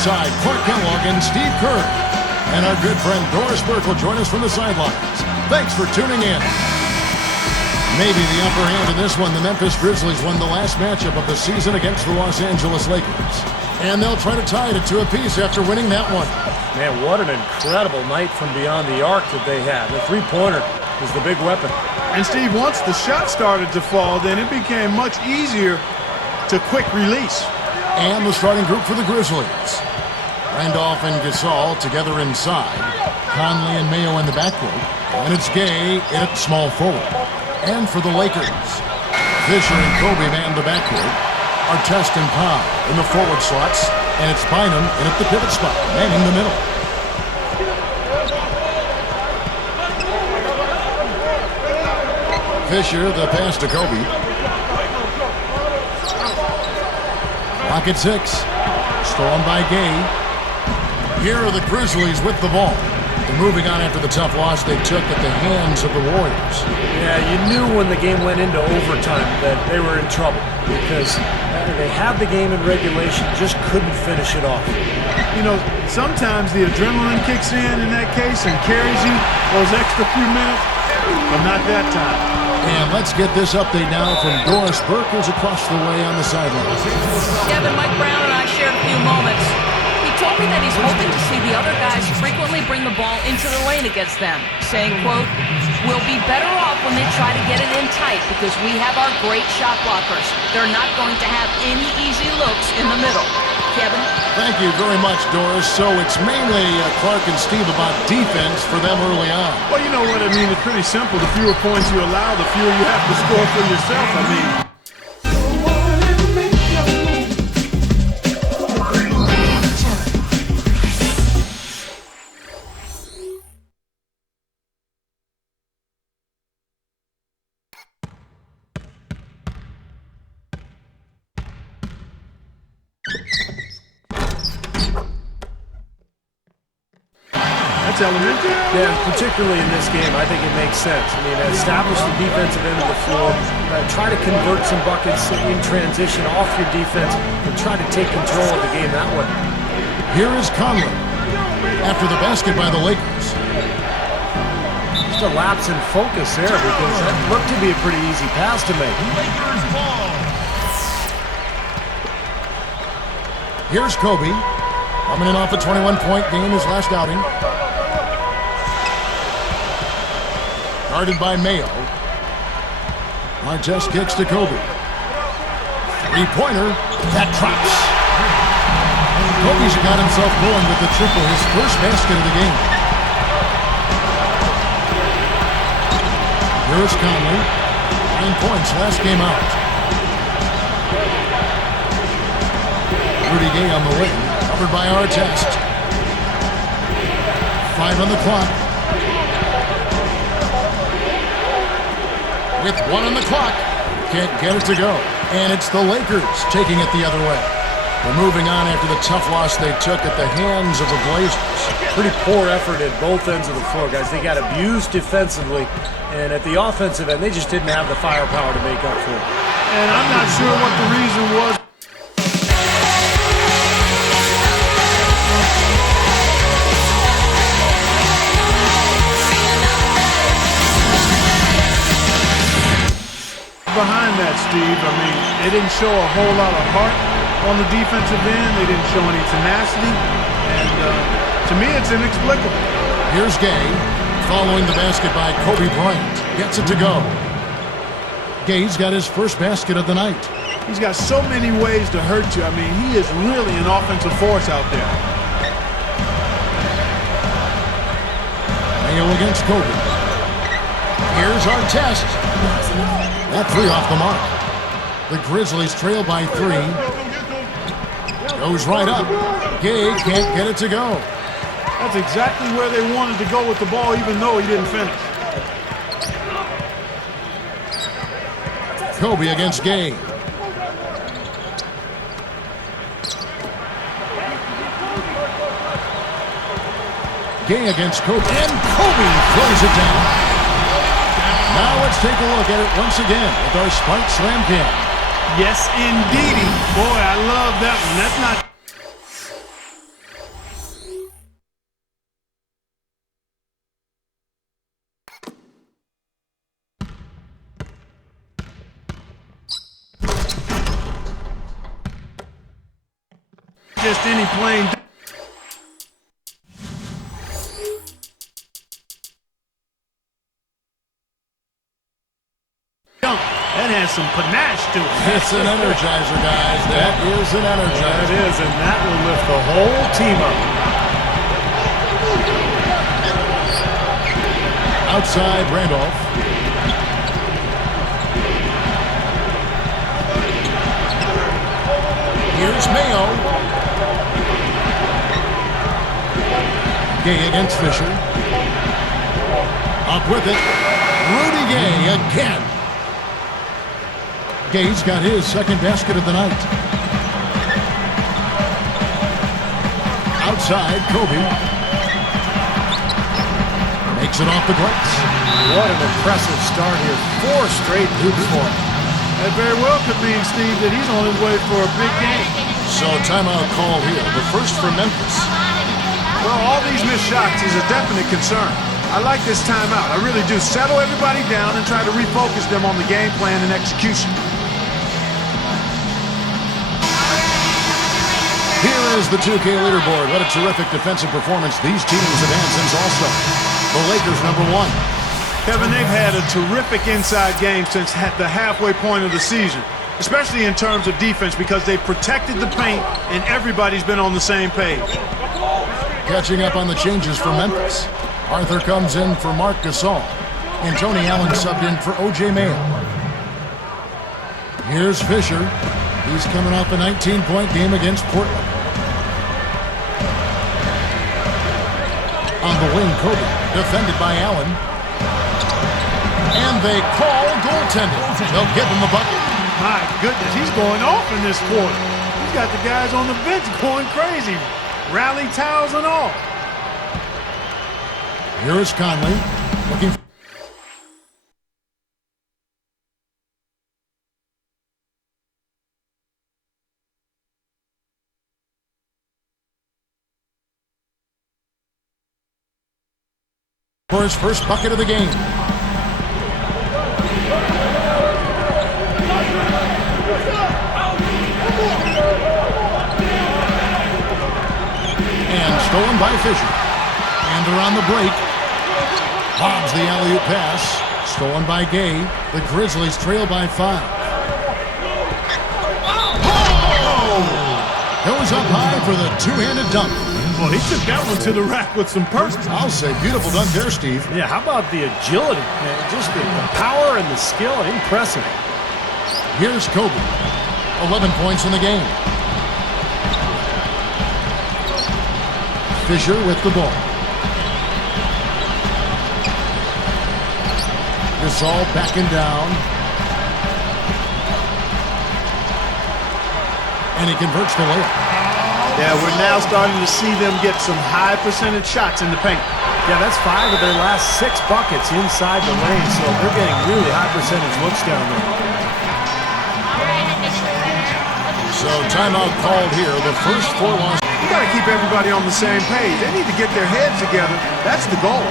alongside Clark Kellogg and Steve Kerr. And our good friend Doris Burke will join us from the sidelines. Thanks for tuning in. Maybe the upper hand in this one. The Memphis Grizzlies won the last matchup of the season against the Los Angeles Lakers. And they'll try to tie it at 2 apiece after winning that one. Man, what an incredible night from beyond the arc that they had. The three-pointer is the big weapon. And Steve, once the shot started to fall, then it became much easier to quick release. And the starting group for the Grizzlies. Randolph and Gasol together inside. Conley and Mayo in the backcourt. And it's Gay in at small forward. And for the Lakers, Fisher and Kobe man the backcourt. Artest and Powell in the forward slots. And it's Bynum in at the pivot spot, manning the middle. Fisher, the pass to Kobe. Clock at 6. Stolen by Gay. Here are the Grizzlies with the ball. They're moving on after the tough loss they took at the hands of the Warriors. Yeah, you knew when the game went into overtime that they were in trouble because they had the game in regulation, just couldn't finish it off. You know, sometimes the adrenaline kicks in that case and carries you those extra few minutes, but not that time. And let's get this update now from Doris Burke, who's across the way on the sideline. Kevin, Mike Brown and I shared a few moments. He told me that he's hoping to see the other guys frequently bring the ball into the lane against them, saying, quote, "We'll be better off when they try to get it in tight because we have our great shot blockers. They're not going to have any easy looks in the middle." Kevin? Thank you very much, Doris. So it's mainly Clark and Steve about defense for them early on. Well, you know what I mean. It's pretty simple. The fewer points you allow, the fewer you have to score for yourself. I mean, elementary. Yeah, particularly in this game, I think it makes sense. I mean, establish the defensive end of the floor, try to convert some buckets in transition off your defense, and try to take control of the game that way. Here is Conley after the basket by the Lakers. Just a lapse in focus there because that looked to be a pretty easy pass to make. Here's Kobe coming in off a 21-point game his last outing. Guarded by Mayo. Artest kicks to Kobe. Three-pointer. That drops. Kobe's got himself going with the triple, his first basket of the game. Here is Conley. 9 points last game out. Rudy Gay on the wing. Covered by Artest. 5 on the clock. With 1 on the clock, can't get it to go. And it's the Lakers taking it the other way. They're moving on after the tough loss they took at the hands of the Blazers. Pretty poor effort at both ends of the floor, guys. They got abused defensively, and at the offensive end, they just didn't have the firepower to make up for it. And I'm not sure what the reason was. Behind that, Steve, I mean, they didn't show a whole lot of heart on the defensive end. They didn't show any tenacity, and to me, it's inexplicable. Here's Gay, following the basket by Kobe Bryant. Gets it to go. Gay's got his first basket of the night. He's got so many ways to hurt you. I mean, he is really an offensive force out there. Mayo against Kobe. Here's Artest. That 3 off the mark. The Grizzlies trail by 3. Goes right up. Gay can't get it to go. That's exactly where they wanted to go with the ball, even though he didn't finish. Kobe against Gay. Gay against Kobe. And Kobe throws it down. Now let's take a look at it once again with our Spike Slam Cam. Yes, indeedy. Boy, I love that one. That's not... just any plain dunk. That has some panache to it. It's an energizer, guys. That is an energizer. That is, and that will lift the whole team up. Outside, Randolph. Here's Mayo. Gay against Fisher. Up with it. Rudy Gay again. Gay's got his second basket of the night. Outside, Kobe. Makes it off the glass. What an impressive start here. 4 straight hoops for him. That very well could mean, Steve, that he's on his way for a big game. So timeout call here. The first for Memphis. Well, all these missed shots is a definite concern. I like this timeout. I really do. Settle everybody down and try to refocus them on the game plan and execution. Here is the 2K leaderboard. What a terrific defensive performance these teams have had since All-Star. The Lakers #1. Kevin, they've had a terrific inside game since the halfway point of the season, especially in terms of defense because they've protected the paint and everybody's been on the same page. Catching up on the changes for Memphis. Arthur comes in for Marc Gasol. And Tony Allen subbed in for O.J. Mayo. Here's Fisher. He's coming off a 19-point game against Portland. On the wing, Kobe, defended by Allen. And they call goaltending. They'll give him the bucket. My goodness, he's going off in this quarter. He's got the guys on the bench going crazy. Rally towels and all. Here is Conley. Looking for his first bucket of the game. And stolen by Fisher. And they're on the break. Bobs the alley-oop pass. Stolen by Gay. The Grizzlies trail by 5. Oh! Goes up high for the two-handed dunk. Well, he took that one to the rack with some purpose. I'll say beautiful dunk there, Steve. Yeah, how about the agility? Just the power and the skill. Impressive. Here's Kobe. 11 points in the game. Fisher with the ball. Gasol backing down. And he converts the layup. Yeah, we're now starting to see them get some high percentage shots in the paint. Yeah, that's 5 of their last 6 buckets inside the lane, so they're getting really high percentage looks down there. So timeout called here. The first 4 losses. You got to keep everybody on the same page. They need to get their heads together. That's the goal.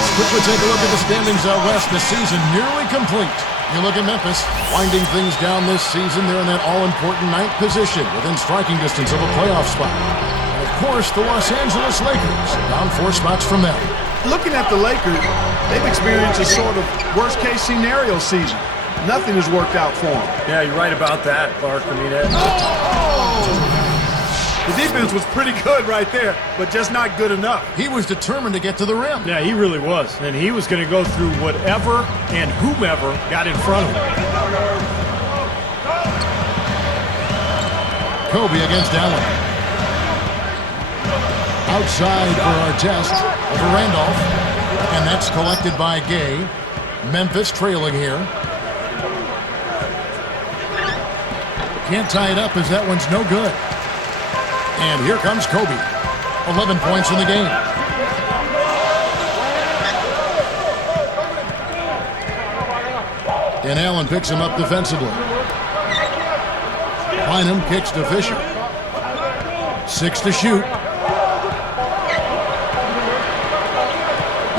Let's quickly take a look at the standings out west. The season nearly complete. You look at Memphis, winding things down this season. They're in that all-important 9th position within striking distance of a playoff spot. And of course, the Los Angeles Lakers, down 4 spots from them. Looking at the Lakers, they've experienced a sort of worst-case scenario season. Nothing has worked out for them. Yeah, you're right about that, Clark. I mean, The defense was pretty good right there, but just not good enough. He was determined to get to the rim. yeah, he really was. And he was going to go through whatever and whomever got in front of him. Kobe against Allen. Outside for our test over Randolph. And that's collected by Gay. Memphis trailing here. Can't tie it up as that one's no good. And here comes Kobe. 11 points in the game. And Allen picks him up defensively. Bynum kicks to Fisher. 6 to shoot.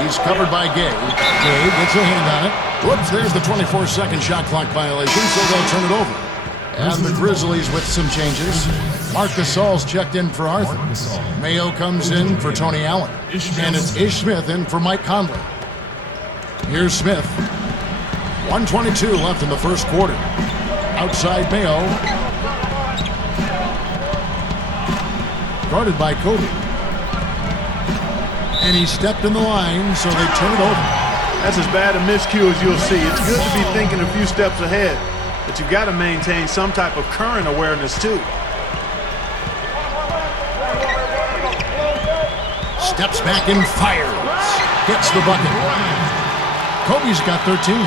He's covered by Gay. Gay gets a hand on it. Whoops, there's the 24-second shot clock violation, so they'll turn it over. And the Grizzlies with some changes. Marc Gasol's checked in for Arthur. Mayo comes in for Tony Allen. And it's Ish Smith in for Mike Conley. Here's Smith. 1:22 left in the first quarter. Outside Mayo. Guarded by Kobe. And he stepped in the line, so they turn it over. That's as bad a miscue as you'll see. It's good to be thinking a few steps ahead, but you've got to maintain some type of current awareness too. Steps back and fires. Gets the bucket. Kobe's got 13.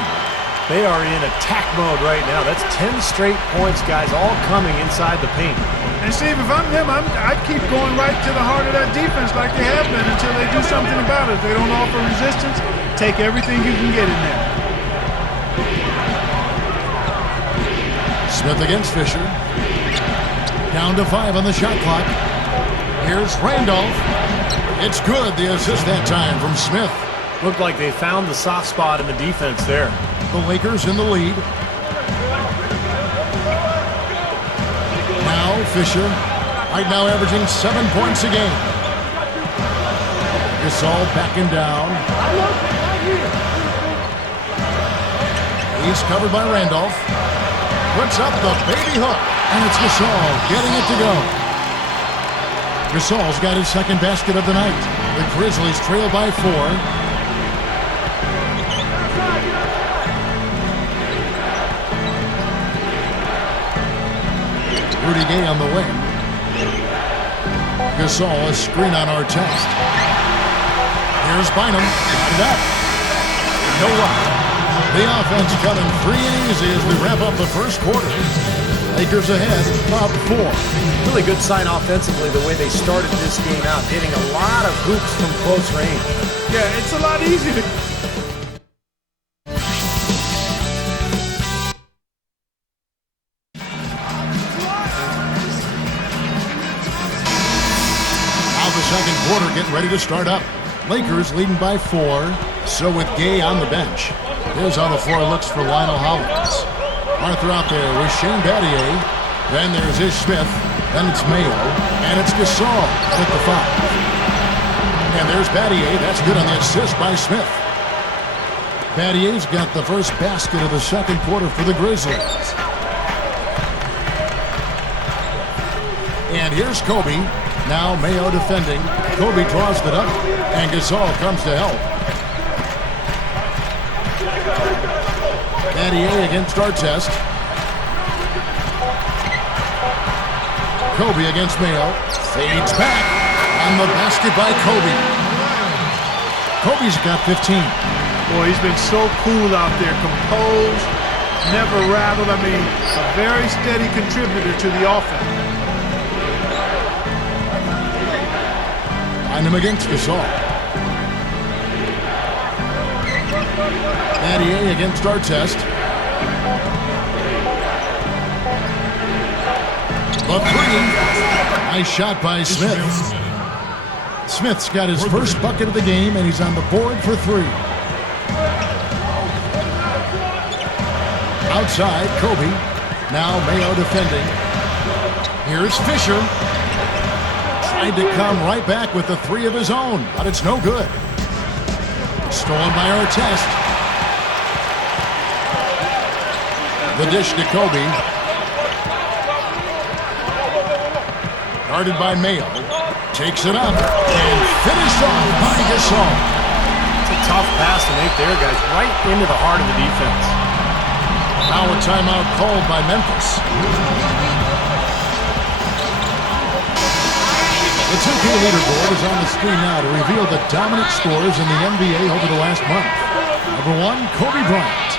They are in attack mode right now. That's 10 straight points, guys, all coming inside the paint. And Steve, if I'm them, I'd keep going right to the heart of that defense like they have been until they do something about it. If they don't offer resistance, take everything you can get in there. Smith against Fisher. Down to 5 on the shot clock. Here's Randolph. It's good, the assist that time from Smith. Looked like they found the soft spot in the defense there. The Lakers in the lead. Now Fisher, right now averaging 7 points a game. Gasol backing down. He's covered by Randolph. Puts up the baby hook, and it's Gasol getting it to go. Gasol's got his second basket of the night. The Grizzlies trail by 4. Rudy Gay on the wing. Gasol, a screen on Artest. Here's Bynum. Got it up. No luck. The offense coming free and easy as we wrap up the first quarter. Lakers ahead, top 4. Really good sign offensively the way they started this game out, hitting a lot of hoops from close range. Yeah, it's a lot easier to... Second quarter getting ready to start up. Lakers leading by 4. So with Gay on the bench. Here's how the floor looks for Lionel Hollins. Arthur out there with Shane Battier. Then there's Ish Smith. Then it's Mayo. And it's Gasol at the 5. And there's Battier. That's good on the assist by Smith. Battier's got the first basket of the second quarter for the Grizzlies. And here's Kobe. Now Mayo defending. Kobe draws it up, and Gasol comes to help. Battier against Artest. Kobe against Mayo. Fades back, and the basket by Kobe. Kobe's got 15. Boy, he's been so cool out there, composed, never rattled. I mean, a very steady contributor to the offense. Find him against Gasol. Battier against Artest. The 3. Nice shot by Smith. Smith's got his first bucket of the game, and he's on the board for 3. Outside, Kobe. Now Mayo defending. Here's Fisher. Tried to come right back with the 3 of his own, but it's no good. Stolen by Artest. The dish to Kobe. Guarded by Mayo. Takes it up and finished off by Gasol. It's a tough pass to make there, guys, right into the heart of the defense. Now a timeout called by Memphis. The 2K leaderboard is on the screen now to reveal the dominant scores in the NBA over the last month. Number 1, Kobe Bryant.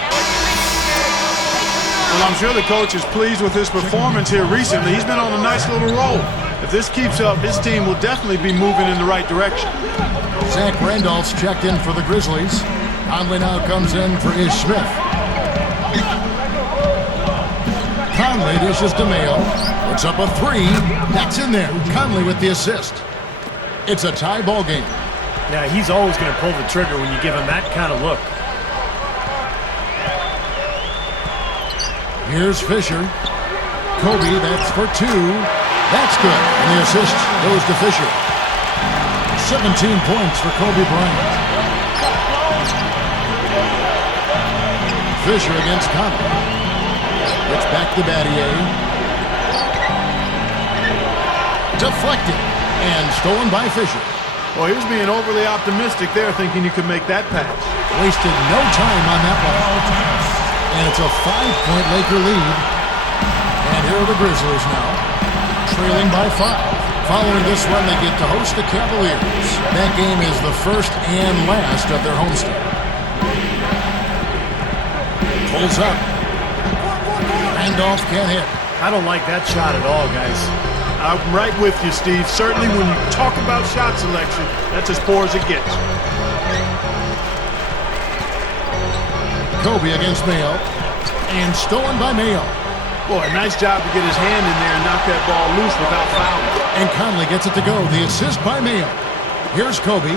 Well, I'm sure the coach is pleased with his performance here recently. He's been on a nice little roll. If this keeps up, his team will definitely be moving in the right direction. Zach Randolph's checked in for the Grizzlies. Conley now comes in for Ish Smith. Conley dishes to Mayo. Puts up a 3. That's in there. Conley with the assist. It's a tie ball game. Now, he's always going to pull the trigger when you give him that kind of look. Here's Fisher. Kobe, that's for 2. That's good. And the assist goes to Fisher. 17 points for Kobe Bryant. Fisher against Conley. It's back to Battier. Deflected and stolen by Fisher. Well, he was being overly optimistic there, thinking you could make that pass. Wasted no time on that one. And it's a 5-point Laker lead. And here are the Grizzlies now, trailing by 5. Following this run, they get to host the Cavaliers. That game is the first and last of their homestand. Pulls up. Randolph can't hit. I don't like that shot at all, guys. I'm right with you, Steve. Certainly when you talk about shot selection, that's as poor as it gets. Kobe against Mayo. And stolen by Mayo. Boy, nice job to get his hand in there and knock that ball loose without fouling. And Conley gets it to go. The assist by Mayo. Here's Kobe.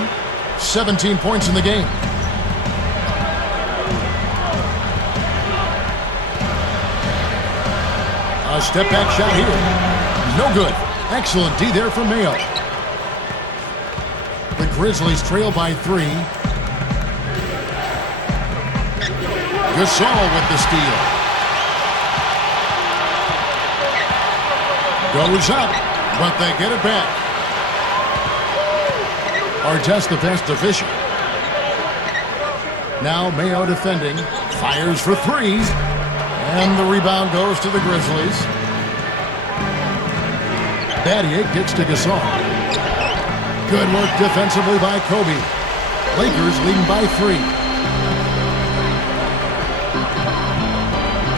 17 points in the game. A step back shot here. No good. Excellent D there from Mayo. The Grizzlies trail by 3. Gasol with the steal. Goes up, but they get it back. Artest the pass to Fisher. Now Mayo defending. Fires for 3. And the rebound goes to the Grizzlies. Battier gets to Gasol. Good work defensively by Kobe. Lakers leading by 3.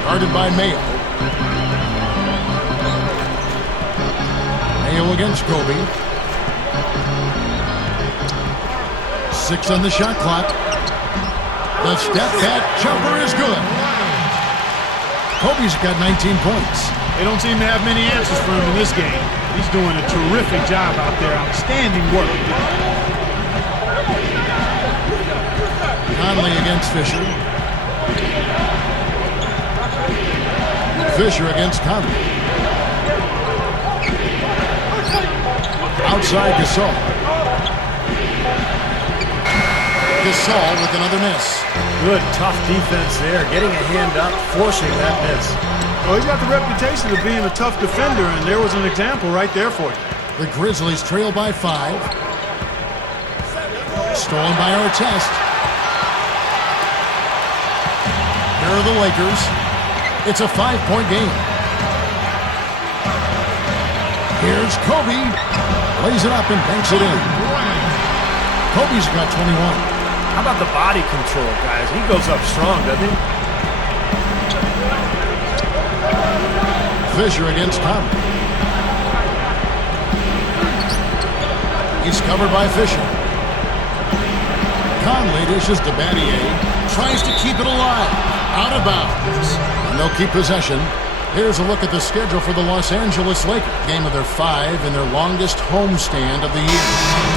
Guarded by Mayo. Mayo against Kobe. 6 on the shot clock. The step back jumper is good. Kobe's got 19 points. They don't seem to have many answers for him in this game. He's doing a terrific job out there. Outstanding work. Conley against Fisher. Fisher against Conley. Outside Gasol. Gasol with another miss. Good, tough defense there. Getting a hand up, forcing that miss. Well, he's got the reputation of being a tough defender, and there was an example right there for you. The Grizzlies trail by 5. Stolen by Artest. Here are the Lakers. It's a 5-point game. Here's Kobe. Lays it up and banks it in. Kobe's got 21. How about the body control, guys? He goes up strong, doesn't he? Fisher against Conley. He's covered by Fisher. Conley dishes to Battier. Tries to keep it alive. Out of bounds. And they'll keep possession. Here's a look at the schedule for the Los Angeles Lakers. Game of their 5 and their longest homestand of the year.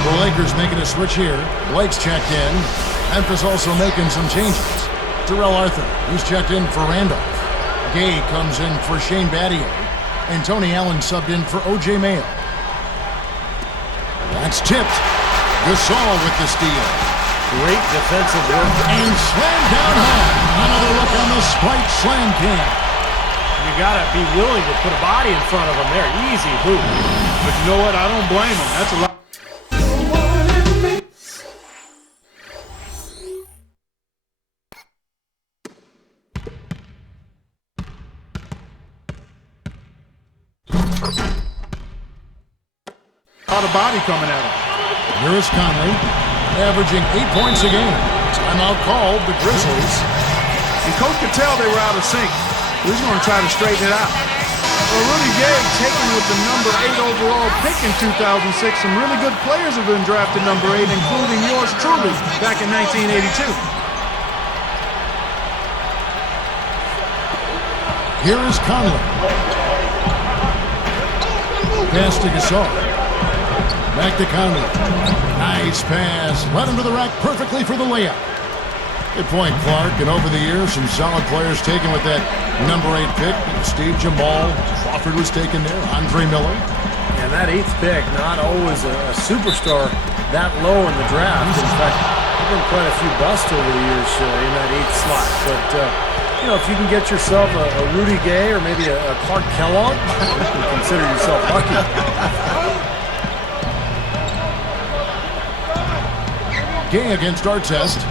The Lakers making a switch here. Blake's checked in. Memphis also making some changes. Terrell Arthur, he's checked in for Randolph. Gay comes in for Shane Battier. And Tony Allen subbed in for O.J. Mayo. That's tipped. Gasol with the steal. Great defensive work. And slammed down high. Another look on the Sprite slam cam. You got to be willing to put a body in front of him there. Easy hoop. But you know what? I don't blame him. That's a lot. A lot of body coming at him. Here is Conley, averaging 8 points a game. Timeout called the Grizzlies. And Coach could tell they were out of sync. He's going to try to straighten it out. Well, Rudy Gay taken with the number 8 overall pick in 2006. Some really good players have been drafted number 8, including yours truly back in 1982. Here is Conley. Pass to Gasol. Back to Conley. Nice pass. Right under the rack perfectly for the layup. Good point, Clark. And over the years, some solid players taken with that number 8 pick. Steve Jamal, Crawford was taken there, Andre Miller. And that 8th pick, not always a superstar that low in the draft. In fact, there have been quite a few busts over the years in that 8th slot. But, you know, if you can get yourself a Rudy Gay or maybe a Clark Kellogg, you can consider yourself lucky. Gay against Artest.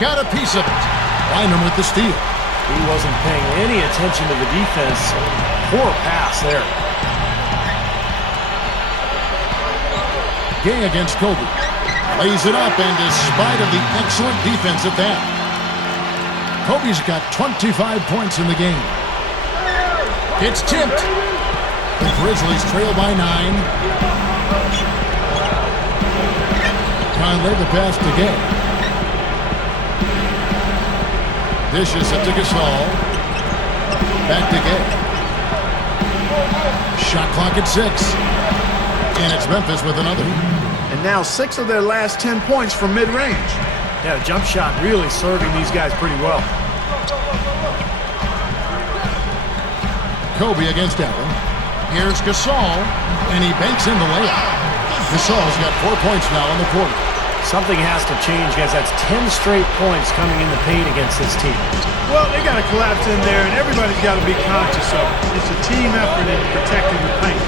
Got a piece of it. Bynum with the steal. He wasn't paying any attention to the defense. Poor pass there. Gay against Kobe. Lays it up, and despite of the excellent defense at that, Kobe's got 25 points in the game. It's tipped. The Grizzlies trail by 9. Conley the pass to Gay. Dishes it to Gasol. Back to Gay. Shot clock at 6. And it's Memphis with another. And now 6 of their last 10 points from mid-range. Yeah, the jump shot really serving these guys pretty well. Kobe against Allen. Here's Gasol, and he banks in the layup. Gasol's got 4 points now in the quarter. Something has to change, guys. That's 10 straight points coming in the paint against this team. Well, they got to collapse in there, and everybody's got to be conscious of it. It's a team effort in protecting the paint.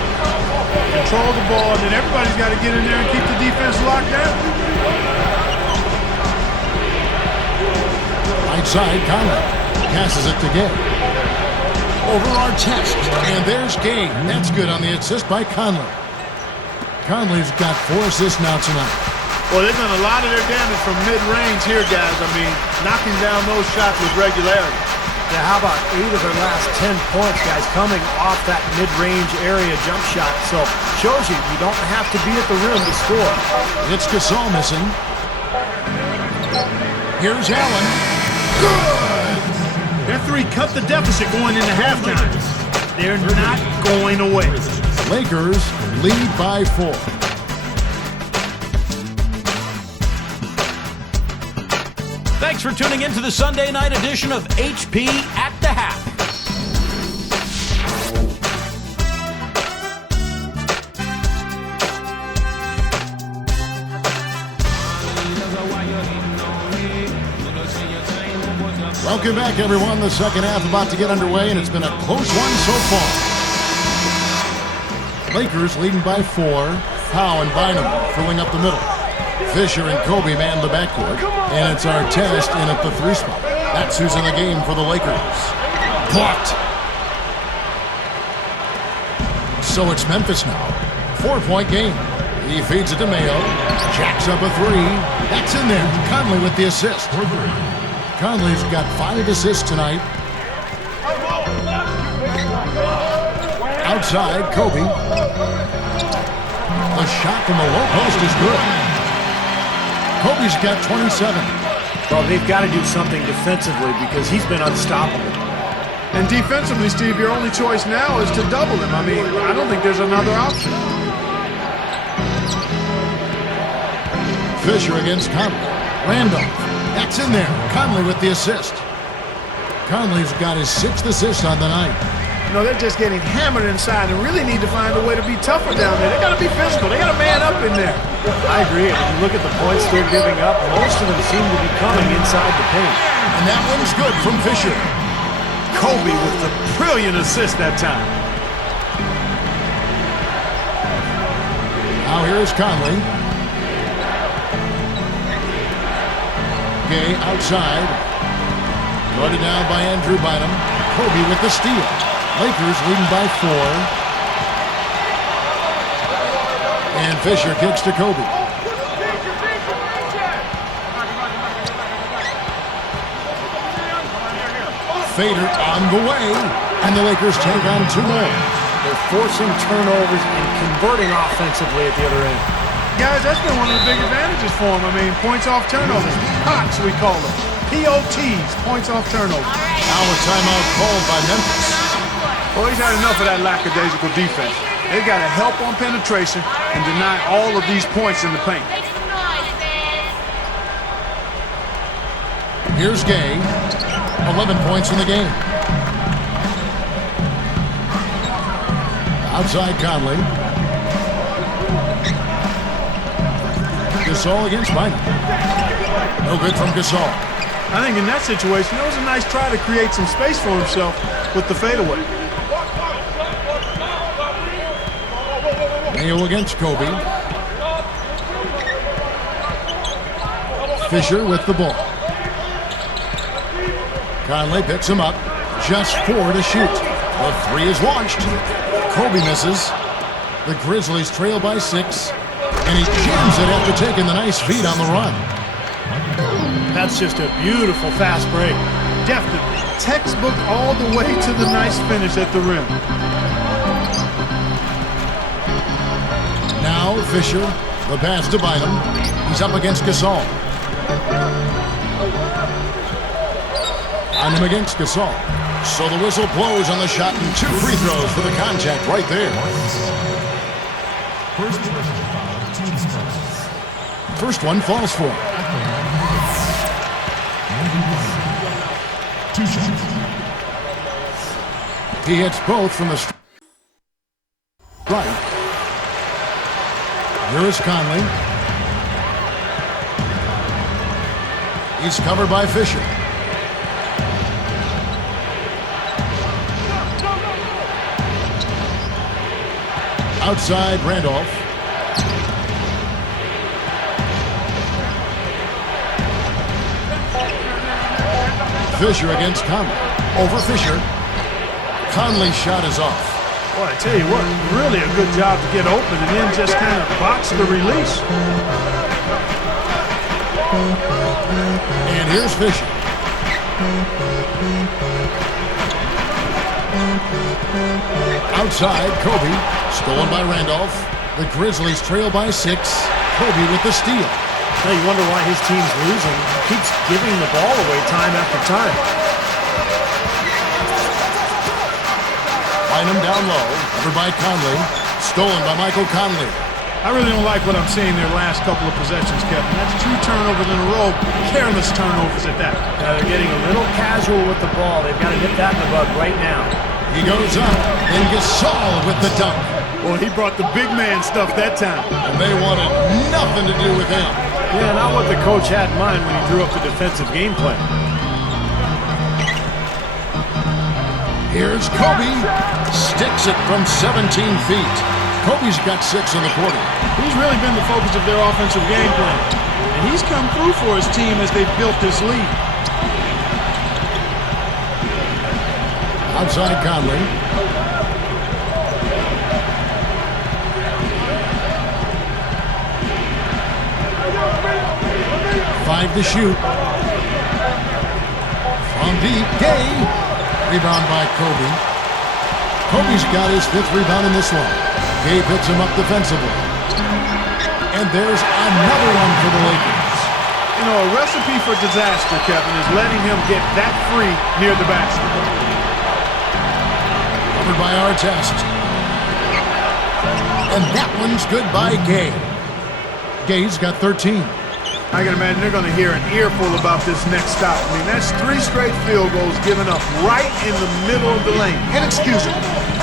Control the ball, and then everybody's got to get in there and keep the defense locked down. Right side, Conley passes it to Gay. Over Artest, and there's Gay. That's good on the assist by Conley. Conley's got 4 assists now tonight. Well, they've done a lot of their damage from mid-range here, guys. I mean, knocking down those shots with regularity. Yeah, how about 8 of their last 10 points, guys, coming off that mid-range area jump shot. So, shows you don't have to be at the rim to score. It's Gasol missing. Here's Allen. Good! Their 3 cut the deficit going into halftime. They're not going away. Lakers lead by 4. Thanks for tuning in to the Sunday night edition of HP at the Half. Welcome back, everyone. The second half about to get underway, and it's been a close one so far. Lakers leading by 4. Howe and Bynum filling up the middle. Fisher and Kobe man the backcourt, and it's Artest in at the 3 spot. That's who's in the game for the Lakers. Blocked. So it's Memphis now. 4-point game. He feeds it to Mayo. Jacks up a 3. That's in there. Conley with the assist. Conley's got 5 assists tonight. Outside, Kobe. The shot from the low post is good. Kobe's got 27. Well, they've got to do something defensively because he's been unstoppable. And defensively, Steve, your only choice now is to double him. I mean, I don't think there's another option. Fisher against Conley. Randolph. That's in there. Conley with the assist. Conley's got his 6th assist on the night. You know, they're just getting hammered inside and really need to find a way to be tougher down there. They got to be physical. They got to man up in there. I agree. If you look at the points they're giving up, most of them seem to be coming inside the paint. And that one's good from Fisher. Kobe with the brilliant assist that time. Now here's Conley. Gay outside. Guarded down by Andrew Bynum. Kobe with the steal. Lakers leading by 4. And Fisher kicks to Kobe. Fader on the way. And the Lakers take on 2 more. They're forcing turnovers and converting offensively at the other end. Guys, that's been one of the big advantages for them. I mean, points off turnovers. POTS, we call them. POTs, points off turnovers. Now a timeout called by Memphis. Well, he's had enough of that lackadaisical defense. They've got to help on penetration and deny all of these points in the paint. Here's Gay. 11 points in the game. Outside Conley. Gasol against Bynum. No good from Gasol. I think in that situation, it was a nice try to create some space for himself with the fadeaway. Mayo against Kobe. Fisher with the ball. Conley picks him up. Just 4 to shoot. The 3 is launched. Kobe misses. The Grizzlies trail by 6. And he jams it after taking the nice feed on the run. That's just a beautiful fast break. Definitely. Textbook all the way to the nice finish at the rim. Now Fisher. The pass to Bynum. He's up against Gasol. Bynum against Gasol. So the whistle blows on the shot and 2 free throws for the contact right there. First one falls for him. 2 shots. He hits both from the right. Here is Conley. He's covered by Fisher. Outside Randolph. Fisher against Conley. Over Fisher. Conley's shot is off. Boy, I tell you what, really a good job to get open and then just kind of box the release. And here's Fisher. Outside, Kobe. Stolen by Randolph. The Grizzlies trail by 6. Kobe with the steal. Now you wonder why his team's losing. He keeps giving the ball away time after time. Bynum down low. Covered by Conley. Stolen by Michael Conley. I really don't like what I'm seeing their last couple of possessions, Kevin. That's 2 turnovers in a row. Careless turnovers at that. Now they're getting a little casual with the ball. They've got to nip that in the bud right now. He goes up. Then Gasol with the dunk. Well, he brought the big man stuff that time. And they wanted nothing to do with him. Yeah, not what the coach had in mind when he drew up the defensive game plan. Here's Kobe. Sticks it from 17 feet. Kobe's got 6 in the quarter. He's really been the focus of their offensive game plan. And he's come through for his team as they've built this lead. Outside Conley. Five to shoot. From deep, Gay. Rebound by Kobe. Kobe's got his 5th rebound in this one. Gay picks him up defensively. And there's another one for the Lakers. You know, a recipe for disaster, Kevin, is letting him get that free near the basket. Covered by Artest. And that one's good by Gay. Gay's got 13. I can imagine they're going to hear an earful about this next stop. I mean, that's 3 straight field goals given up right in the middle of the lane. Inexcusable.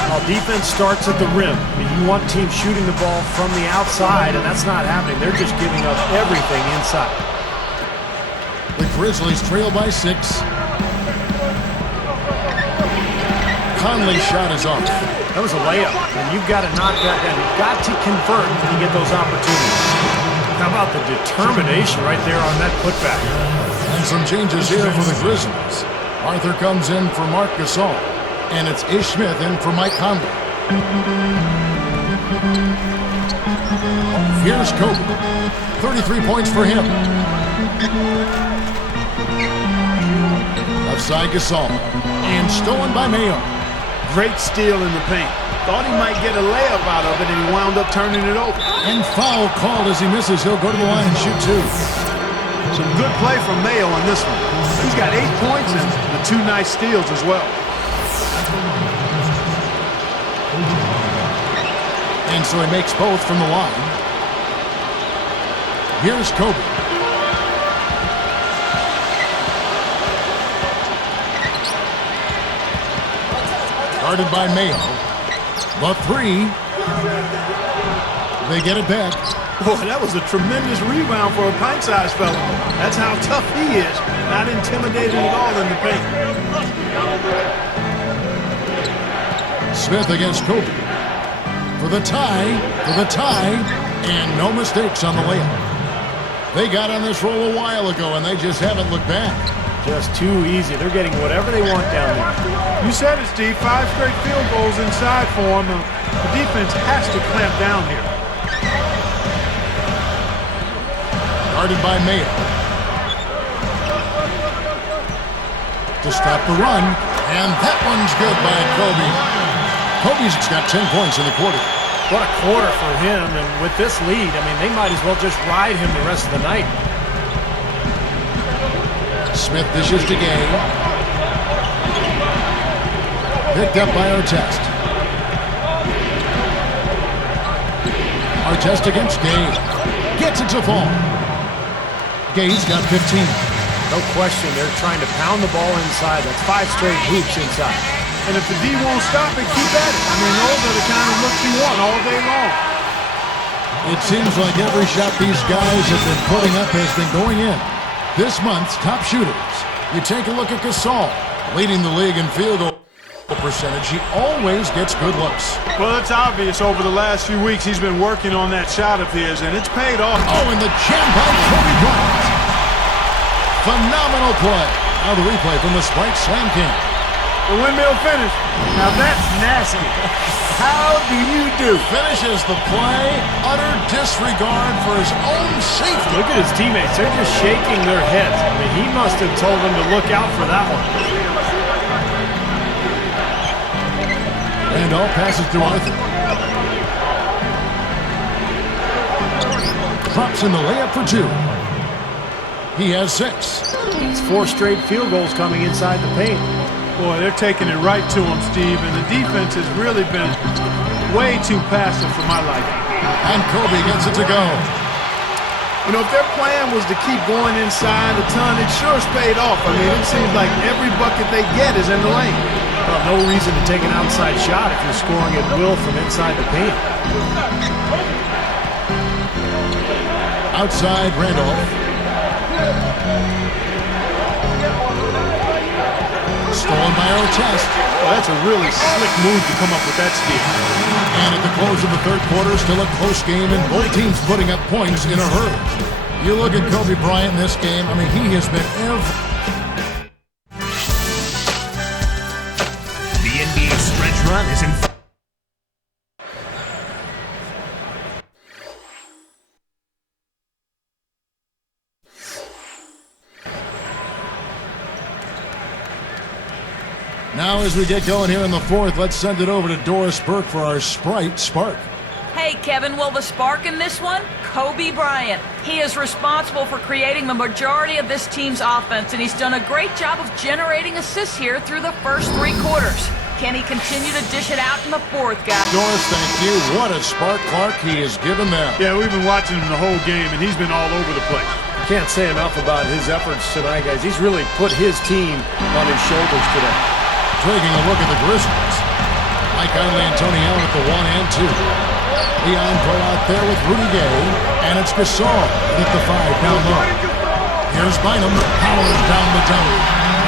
Well, defense starts at the rim. I mean, you want teams shooting the ball from the outside, and that's not happening. They're just giving up everything inside. The Grizzlies trail by 6. Conley's shot is off. That was a layup, and you've got to knock that down. You've got to convert when you get those opportunities. How about the determination right there on that putback? And some changes here for the Grizzlies. Arthur comes in for Marc Gasol. And it's Ish Smith in for Mike Conley. Here's Kobe. 33 points for him. Left side Gasol. And stolen by Mayo. Great steal in the paint. Thought he might get a layup out of it, and he wound up turning it over. And foul called as he misses. He'll go to the line and shoot 2. Some good play from Mayo on this one. He's got 8 points and the 2 nice steals as well. And so he makes both from the line. Here's Kobe. Guarded by Mayo. The three. They get it back. Boy, that was a tremendous rebound for a pint-sized fella. That's how tough he is. Not intimidated at all in the paint. Smith against Kobe. For the tie, and no mistakes on the layup. They got on this roll a while ago, and they just haven't looked back. Just too easy. They're getting whatever they want down there. You said it, Steve. 5 straight field goals inside for him. The defense has to clamp down here. Guarded by Mayo. To stop the run, and that one's good by Kobe. Kobe's got 10 points in the quarter. What a quarter for him, and with this lead, I mean, they might as well just ride him the rest of the night. Smith dishes to Gay. Picked up by Artest. Artest against Gay. Gets it to fall. Gay's got 15. No question, they're trying to pound the ball inside. That's 5 straight hoops inside. And if the D won't stop it, keep at it. I mean, those are the kind of looks you want all day long. It seems like every shot these guys have been putting up has been going in. This month's top shooters. You take a look at Gasol, leading the league in field goal percentage. He always gets good looks. Well, it's obvious over the last few weeks he's been working on that shot of his, and it's paid off. Oh, and the jam by Kobe Bryant. Phenomenal play. Now the replay from the Spike Slam King. The windmill finish. Now that's nasty. How do you do? Finishes the play. Utter disregard for his own safety. Look at his teammates. They're just shaking their heads. I mean, he must have told them to look out for that one. Randolph passes to Arthur. Drops in the layup for 2. He has 6. It's 4 straight field goals coming inside the paint. Boy, they're taking it right to him, Steve, and the defense has really been way too passive for my liking. And Kobe gets it to go. You know, if their plan was to keep going inside a ton, it sure has paid off. I mean, it seems like every bucket they get is in the lane. Well, no reason to take an outside shot if you're scoring at will from inside the paint. Outside Randolph. Stolen by Artest. Well, that's a really slick move to come up with that steal. And at the close of the third quarter, still a close game, and both teams putting up points in a hurry. You look at Kobe Bryant in this game, I mean, he has been The NBA stretch run is in. Now, as we get going here in the fourth, let's send it over to Doris Burke for our Sprite Spark. Hey, Kevin, well, the spark in this one? Kobe Bryant. He is responsible for creating the majority of this team's offense, and he's done a great job of generating assists here through the first 3 quarters. Can he continue to dish it out in the fourth, guys? Doris, thank you. What a spark, Clark, he has given them. Yeah, we've been watching him the whole game, and he's been all over the place. Can't say enough about his efforts tonight, guys. He's really put his team on his shoulders today. Taking a look at the Grizzlies. Mike Conley and Tony Allen at the 1 and 2. Leon Pro out there with Rudy Gay, and it's Gasol at the 5 down low. Here's Bynum, powers down the dunk.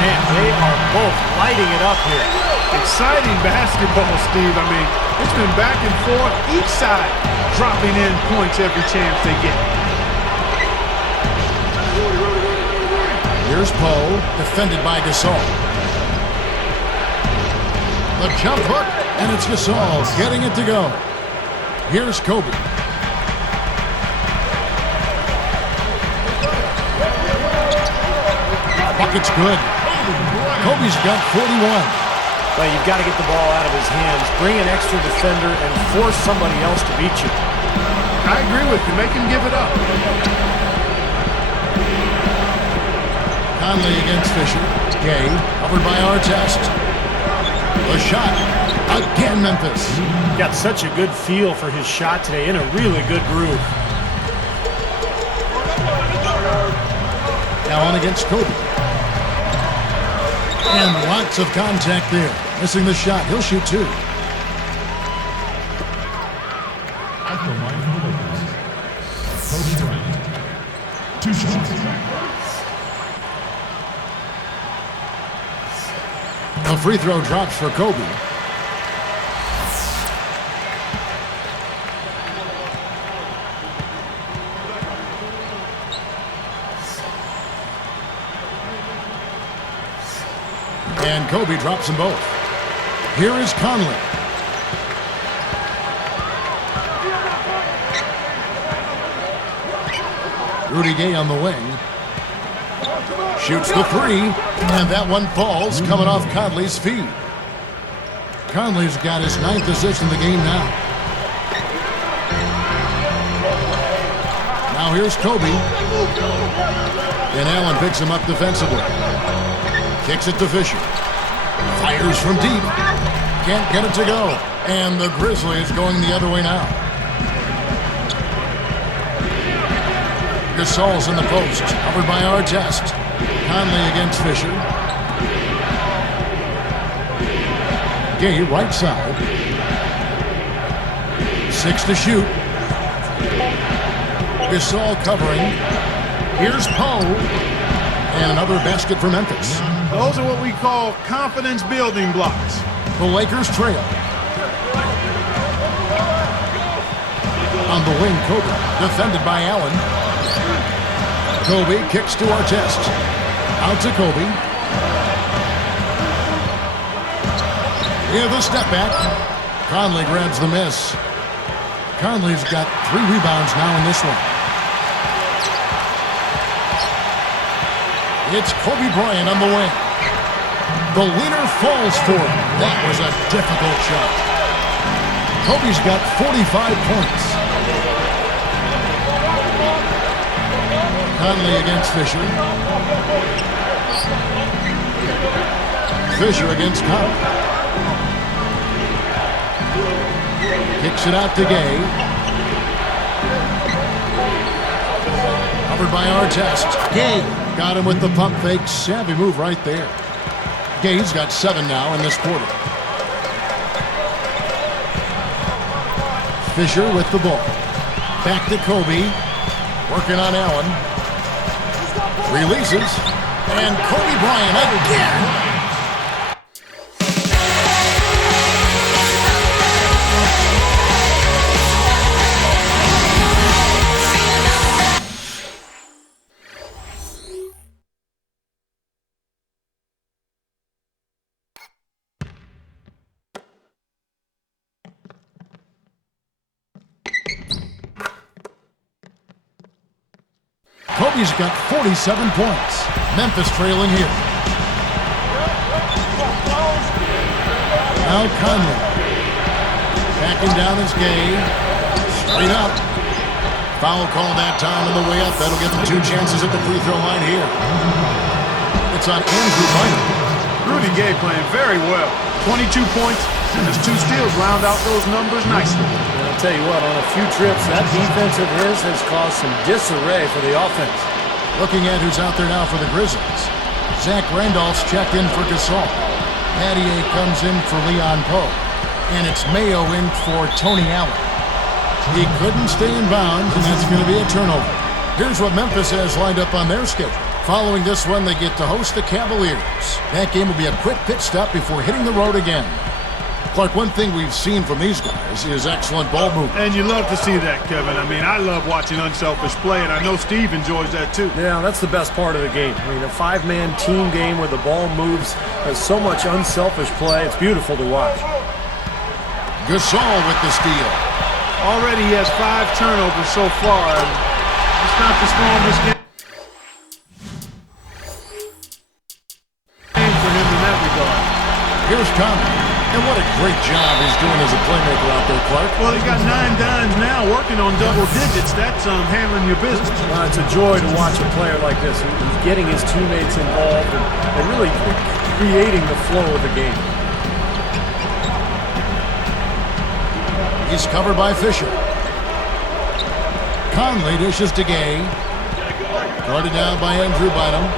Man, they are both lighting it up here. Exciting basketball, Steve. I mean, it's been back and forth, each side dropping in points every chance they get. Here's Poe, defended by Gasol. The jump hook, and it's Gasol getting it to go. Here's Kobe. Bucket's good. Kobe's got 41. Well, you've got to get the ball out of his hands, bring an extra defender, and force somebody else to beat you. I agree with you. Make him give it up. Conley against Fisher. Gay, covered by Artest. The shot. Again, Memphis. Got such a good feel for his shot today, in a really good groove. Now on against Kobe. And lots of contact there. Missing the shot. He'll shoot two. At the line for the Lakers, Kobe Bryant. 2 shots. A free throw drops for Kobe. And Kobe drops them both. Here is Conley. Rudy Gay on the wing. Shoots the three, and that one falls, coming off Conley's feet. Conley's got his 9th assist in the game now. Now here's Kobe. And Allen picks him up defensively. Kicks it to Fisher. Fires from deep. Can't get it to go. And the Grizzlies going the other way now. Gasol's in the post. Covered by Artest. Conley against Fisher. Gay right side. 6 to shoot. Gasol covering. Here's Poe. And another basket for Memphis. Those are what we call confidence building blocks. The Lakers trail. On the wing, Kobe. Defended by Allen. Kobe kicks to Artest. Out to Kobe. With a step back. Conley grabs the miss. Conley's got 3 rebounds now in this one. It's Kobe Bryant on the wing. The leaner falls for it. That was a difficult shot. Kobe's got 45 points. Conley against Fisher. Fisher against Conley. Kicks it out to Gay. Covered by Artest. Gay got him with the pump fake. Savvy move right there. Gay's got 7 now in this quarter. Fisher with the ball. Back to Kobe. Working on Allen. Releases. And Kobe Bryant again. Kobe's got 47 points. Memphis trailing here. Now Conley. Backing down is Gay. Straight up. Foul call that time on the way up. That'll give them 2 chances at the free throw line here. It's on Andrew Bynum. Rudy Gay playing very well. 22 points, and his 2 steals round out those numbers nicely. And I'll tell you what, on a few trips, that defense of his has caused some disarray for the offense. Looking at who's out there now for the Grizzlies. Zach Randolph's checked in for Gasol. Pattier comes in for Leon Poe. And it's Mayo in for Tony Allen. He couldn't stay in bounds, and that's going to be a turnover. Here's what Memphis has lined up on their schedule. Following this one, they get to host the Cavaliers. That game will be a quick pit stop before hitting the road again. Clark, one thing we've seen from these guys is excellent ball movement. And you love to see that, Kevin. I mean, I love watching unselfish play, and I know Steve enjoys that too. Yeah, that's the best part of the game. I mean, a 5-man team game where the ball moves, has so much unselfish play. It's beautiful to watch. Gasol with the steal. Already he has 5 turnovers so far. It's not the strongest game for him in that regard. Here's Conley. And what a great job he's doing as a playmaker out there, Clark. Well, he's got 9 dimes now working on double digits. That's handling your business. Well, it's a joy to watch a player like this who's getting his teammates involved and really creating the flow of the game. He's covered by Fisher. Conley dishes to Gay. Guarded down by Andrew Bynum.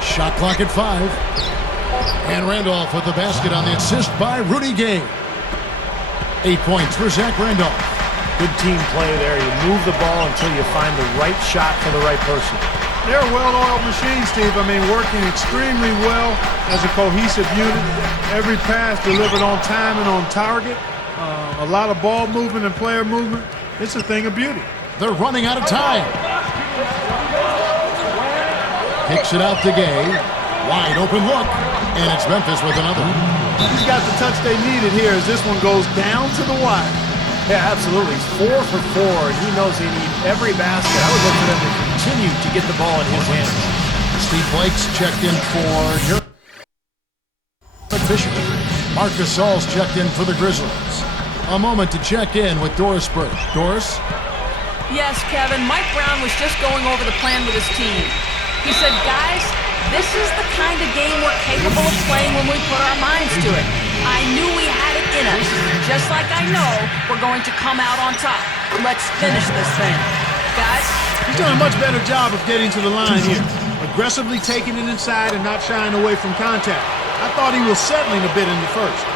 Shot clock at 5. And Randolph with the basket on the assist by Rudy Gay. 8 points for Zach Randolph. Good team play there. You move the ball until you find the right shot for the right person. They're a well-oiled machine, Steve. I mean, working extremely well as a cohesive unit. Every pass delivered on time and on target. A lot of ball movement and player movement. It's a thing of beauty. They're running out of time. Kicks it out to Gay. Wide open look. And it's Memphis with another. He's got the touch they needed here as this one goes down to the wire. Yeah, absolutely. He's 4 for 4, and he knows they need every basket. I would look for them to continue to get the ball in his hands. Steve Blake's checked in for Fisher. Marc Gasol's checked in for the Grizzlies. A moment to check in with Doris Burke. Doris? Yes, Kevin, Mike Brown was just going over the plan with his team. He said, guys, this is the kind of game we're capable of playing when we put our minds to it. I knew we had it in us, just like I know we're going to come out on top. Let's finish this thing. Guys? He's doing a much better job of getting to the line here. Aggressively taking it inside and not shying away from contact. I thought he was settling a bit in the first.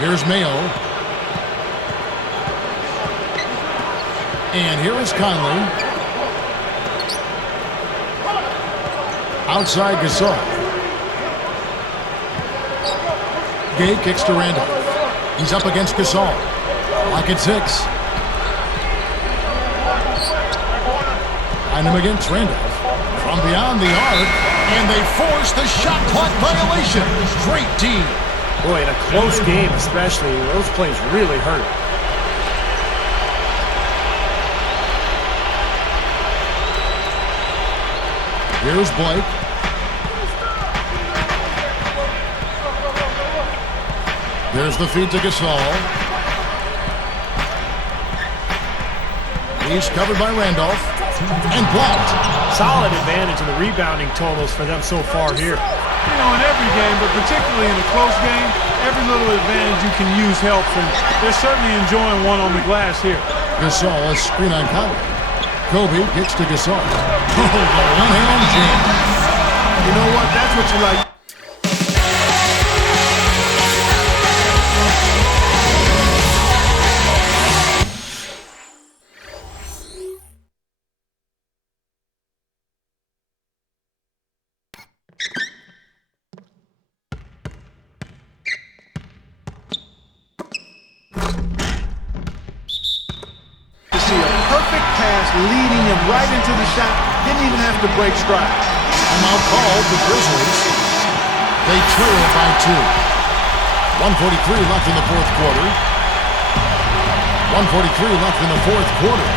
Here's Mayo. And here is Conley. Outside Gasol. Gay kicks to Randolph. He's up against Gasol. Lock at 6. Find him against Randolph. From beyond the arc. And they force the shot clock violation. Great D. Boy, in a close game especially, those plays really hurt. Here's Blake. There's the feed to Gasol. He's covered by Randolph. And blocked. Solid advantage in the rebounding totals for them so far here. You know, in every game, but particularly in a close game, every little advantage you can use helps, and they're certainly enjoying one on the glass here. Gasol, a screen on Conley. Kobe gets to Gasol. Oh, the one-hand jam. You know what? That's what you like. Leading him right into the shot. Didn't even have to break stride. Timeout called the Grizzlies. They trail by 2. 1:43 left in the fourth quarter. 1:43 left in the fourth quarter.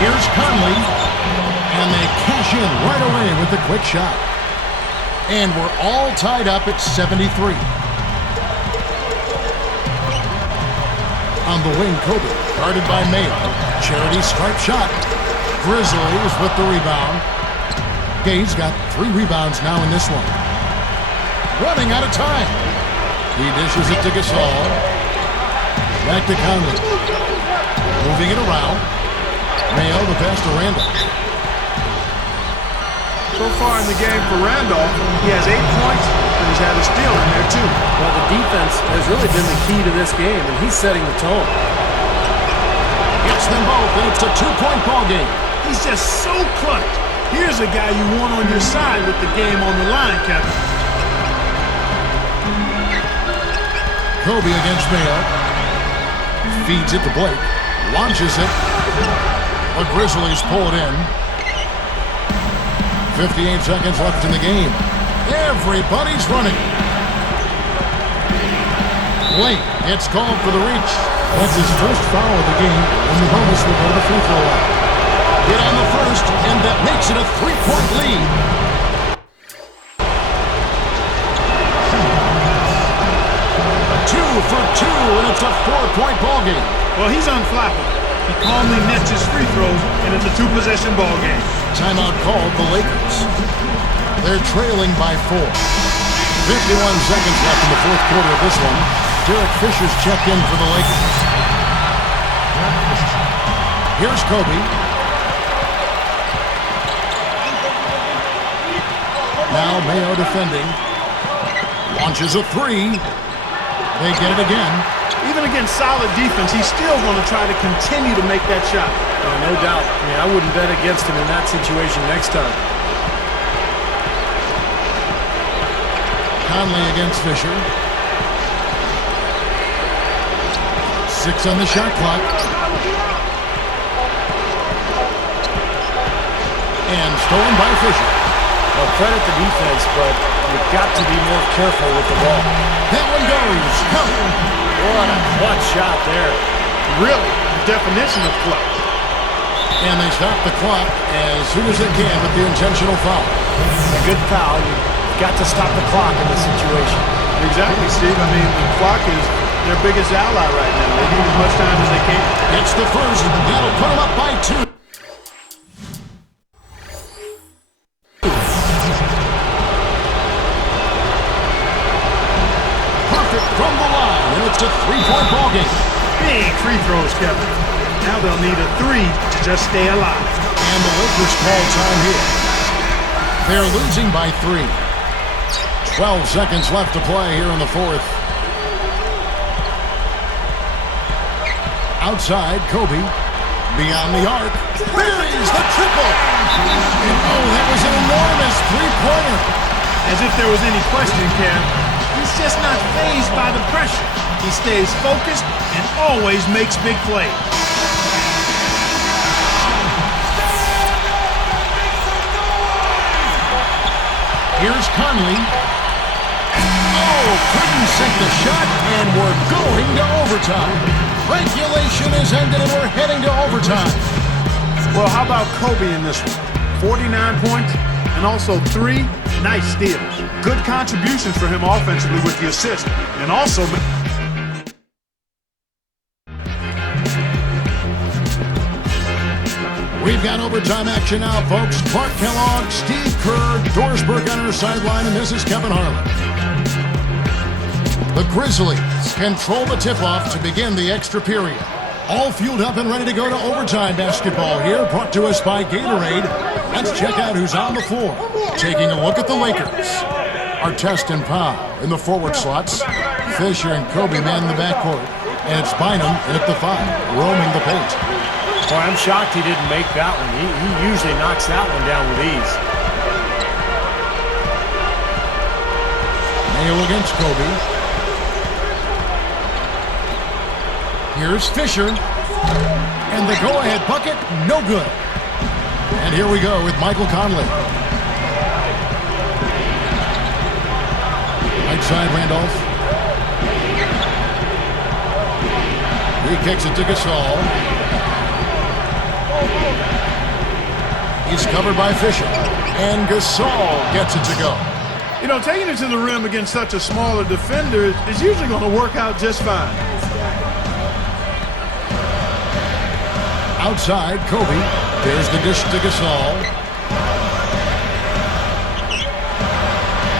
Here's Conley. And they cash in right away with the quick shot. And we're all tied up at 73. On the wing, Kobe, guarded by Mayo. Charity stripe shot. Grizzlies with the rebound. Gay's got 3 rebounds now in this one. Running out of time. He dishes it to Gasol. Back to Conley. Moving it around. Mayo, the pass to Randolph. So far in the game for Randolph, he has 8 points, and he's had a steal in there too. Well, the defense has really been the key to this game, and he's setting the tone. Gets them both, and it's a 2-point ball game. He's just so clutch. Here's a guy you want on your side with the game on the line, Kevin. Kobe against Mayo. Feeds it to Blake. Launches it. The Grizzlies pull it in. 58 seconds left in the game. Everybody's running. Blake gets called for the reach. That's his first foul of the game, and the bonus will go to the free throw line. Get on the first, and that makes it a 3-point lead. Two for 2, and it's a 4-point ball game. Well, he's unflappable. He calmly nets his free throws, and it's a 2-possession ball game. Timeout called the Lakers. They're trailing by 4. 51 seconds left in the fourth quarter of this one. Derek Fisher's checked in for the Lakers. Here's Kobe. Now Mayo defending. Launches a three. They get it again. Even against solid defense, he's still going to try to continue to make that shot. No doubt. I mean, I wouldn't bet against him in that situation next time. Conley against Fisher. 6 on the shot clock. And stolen by Fisher. Well, credit the defense, but you've got to be more careful with the ball. That one goes. Come. What a clutch shot there. Really, the definition of clutch. And they stop the clock as soon as they can with the intentional foul. A good foul. You've got to stop the clock in this situation. Exactly, Steve. I mean, the clock is their biggest ally right now. They need as much time as they can. It's the first. That'll put them up by 2. Perfect from the line, and it's a 3-point ball game. Big free throws, Kevin. Now they'll need a 3 to just stay alive. And the Lakers call time here. They're losing by 3. 12 seconds left to play here in the fourth. Outside, Kobe. Beyond the arc. Buries the triple. And oh, that was an enormous three-pointer. As if there was any question, Cam. He's just not fazed by the pressure. He stays focused and always makes big plays. Here's Conley. Oh, couldn't sink the shot, and we're going to overtime. Regulation is ended, and we're heading to overtime. Well, how about Kobe in this one? 49 points and also 3 nice steals. Good contributions for him offensively with the assist. And also... We've got overtime action now, folks. Clark Kellogg, Steve Kerr, Dorsberg on our sideline, and this is Kevin Harlan. The Grizzlies control the tip-off to begin the extra period. All fueled up and ready to go to overtime basketball here, brought to us by Gatorade. Let's check out who's on the floor. Taking a look at the Lakers. Artest and Powell in the forward slots. Fisher and Kobe man in the backcourt. And it's Bynum in at the 5, roaming the paint. Boy, I'm shocked he didn't make that one. He usually knocks that one down with ease. Mayo against Kobe. Here's Fisher. And the go-ahead bucket, no good. And here we go with Michael Conley. Right side, Randolph. He kicks it to Gasol. He's covered by Fisher. And Gasol gets it to go. You know, taking it to the rim against such a smaller defender is usually going to work out just fine. Outside, Kobe. There's the dish to Gasol.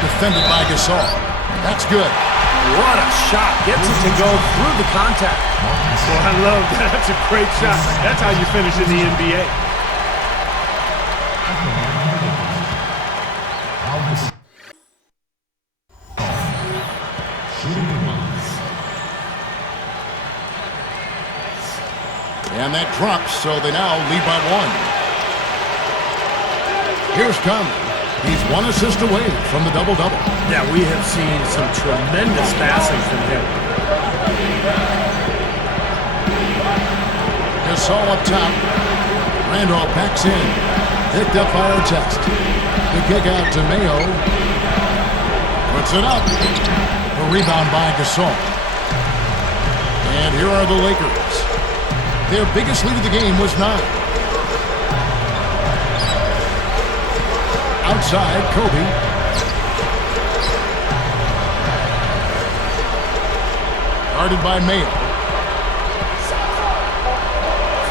Defended by Gasol. That's good. What a shot. Gets it to go through the contact. Well, I love that. That's a great shot. That's how you finish in the NBA. And that drops, so they now lead by 1. Here's Conley. He's 1 assist away from the double-double. Yeah, we have seen some tremendous passing from him. Gasol up top. Randolph backs in. Picked up by Artest. The kick out to Mayo. Puts it up. The rebound by Gasol. And here are the Lakers. Their biggest lead of the game was 9. Outside, Kobe. Guarded by Mayo.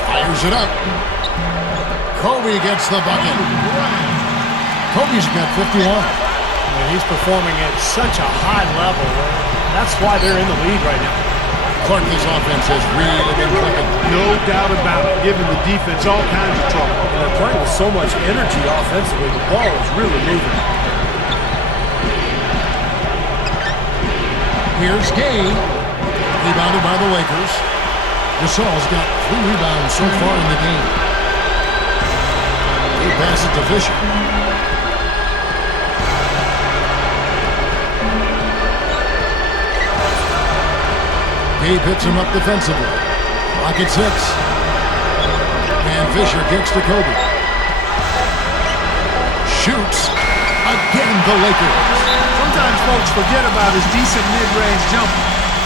Fires it up. Kobe gets the bucket. Kobe's got 51. And he's performing at such a high level. That's why they're in the lead right now. Clark, this offense has really been clicking. No doubt about it, giving the defense all kinds of trouble. And they're playing with so much energy offensively. The ball is really moving. Here's Gay. Rebounded by the Lakers. Gasol's got 3 rebounds so far in the game. He passes to Fisher. Gay picks him up defensively. Rockets 6. And Fisher kicks to Kobe. Shoots. Again, the Lakers. Sometimes folks forget about his decent mid-range jumper.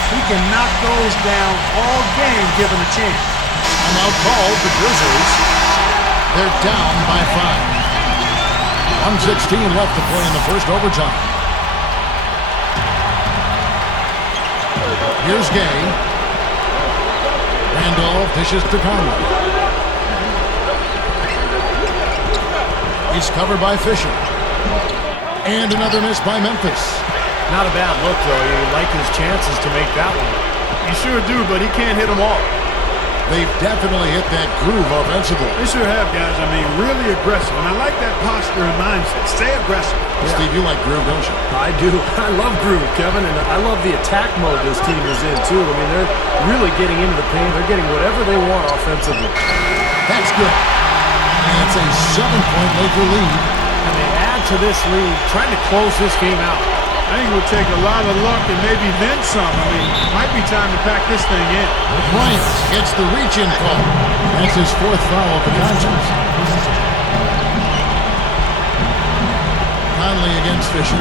He can knock those down all game given a chance. Timeout called the Grizzlies. They're down by 5. 1:16 left to play in the first overtime. Here's Gay. Randolph dishes to Conley. He's covered by Fisher. And another miss by Memphis. Not a bad look, though. You like his chances to make that one. You sure do, but he can't hit them all. They've definitely hit that groove offensively. They sure have, guys. I mean, really aggressive. And I like that posture and mindset. Stay aggressive. Yeah. Steve, you like groove, don't you? I do. I love groove, Kevin, and I love the attack mode this team is in, too. I mean, they're really getting into the paint. They're getting whatever they want offensively. That's good. And it's a 7-point Laker lead. And they add to this lead, trying to close this game out. I think it would take a lot of luck and maybe then some. I mean, might be time to pack this thing in. Bryant gets the reach-in call. That's his 4th foul of the contest. Conley against Fisher.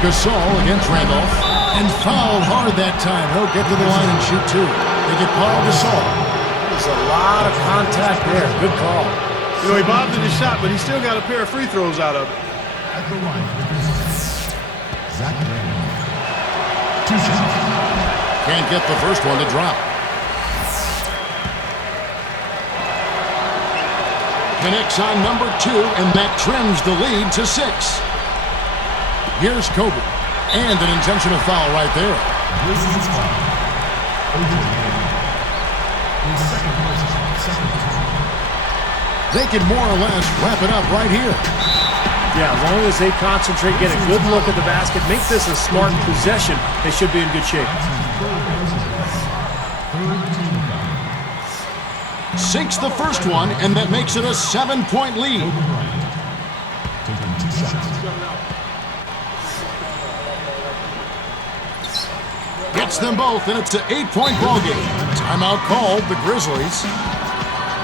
Gasol against Randolph. And fouled hard that time. He'll get to the line and shoot 2. They get Paul Gasol. There's a lot of contact there. Good call. You know, he bothered his shot, but he still got a pair of free throws out of it. At the line for the Grizzlies, Zach Randolph. 2 shots. Can't get the first one to drop. Connects on number 2, and that trims the lead to 6. Here's Kobe. And an intentional foul right there. Grizzlies foul. Over his second personal, second turn. They can more or less wrap it up right here. Yeah, as long as they concentrate, get a good look at the basket, make this a smart possession, they should be in good shape. Sinks the first one, and that makes it a 7-point lead. Taking 2 shots. Gets them both, and it's an 8-point ball game. Timeout called, the Grizzlies.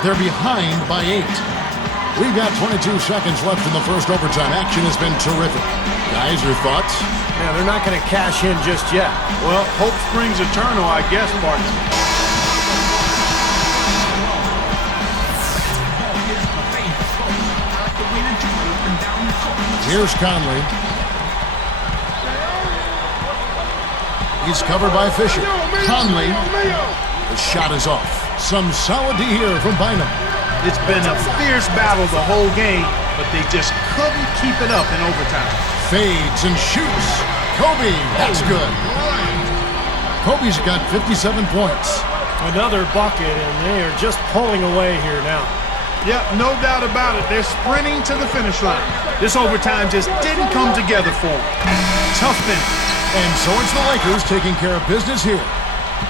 They're behind by 8. We've got 22 seconds left in the first overtime. Action has been terrific. Guys, your thoughts? Yeah, they're not going to cash in just yet. Well, hope springs eternal, I guess, partner. Here's Conley. He's covered by Fisher. Conley. The shot is off. Some solid D here from Bynum. It's been a fierce battle the whole game, but they just couldn't keep it up in overtime. Fades and shoots. Kobe, that's good. Kobe's got 57 points. Another bucket, and they are just pulling away here now. Yep, no doubt about it. They're sprinting to the finish line. This overtime just didn't come together for them. Tough finish. And so it's the Lakers taking care of business here.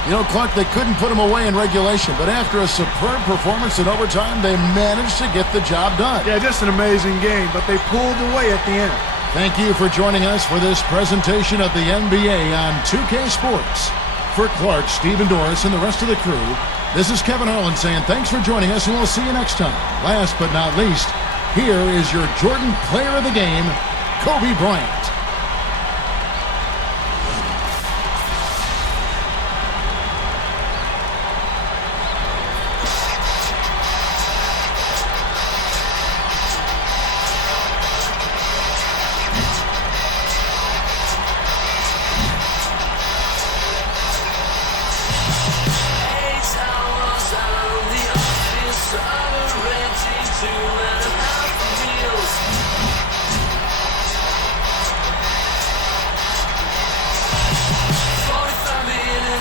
You know, Clark, they couldn't put them away in regulation, but after a superb performance in overtime, they managed to get the job done. Yeah, just an amazing game, but they pulled away at the end. Thank you for joining us for this presentation of the NBA on 2K Sports. For Clark, Stephen Doris, and the rest of the crew, this is Kevin Harlan saying thanks for joining us, and we'll see you next time. Last but not least, here is your Jordan Player of the Game, Kobe Bryant.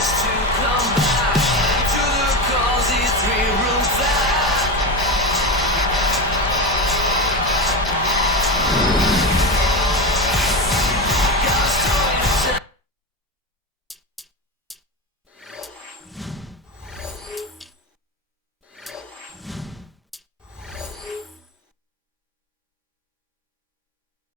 To come back.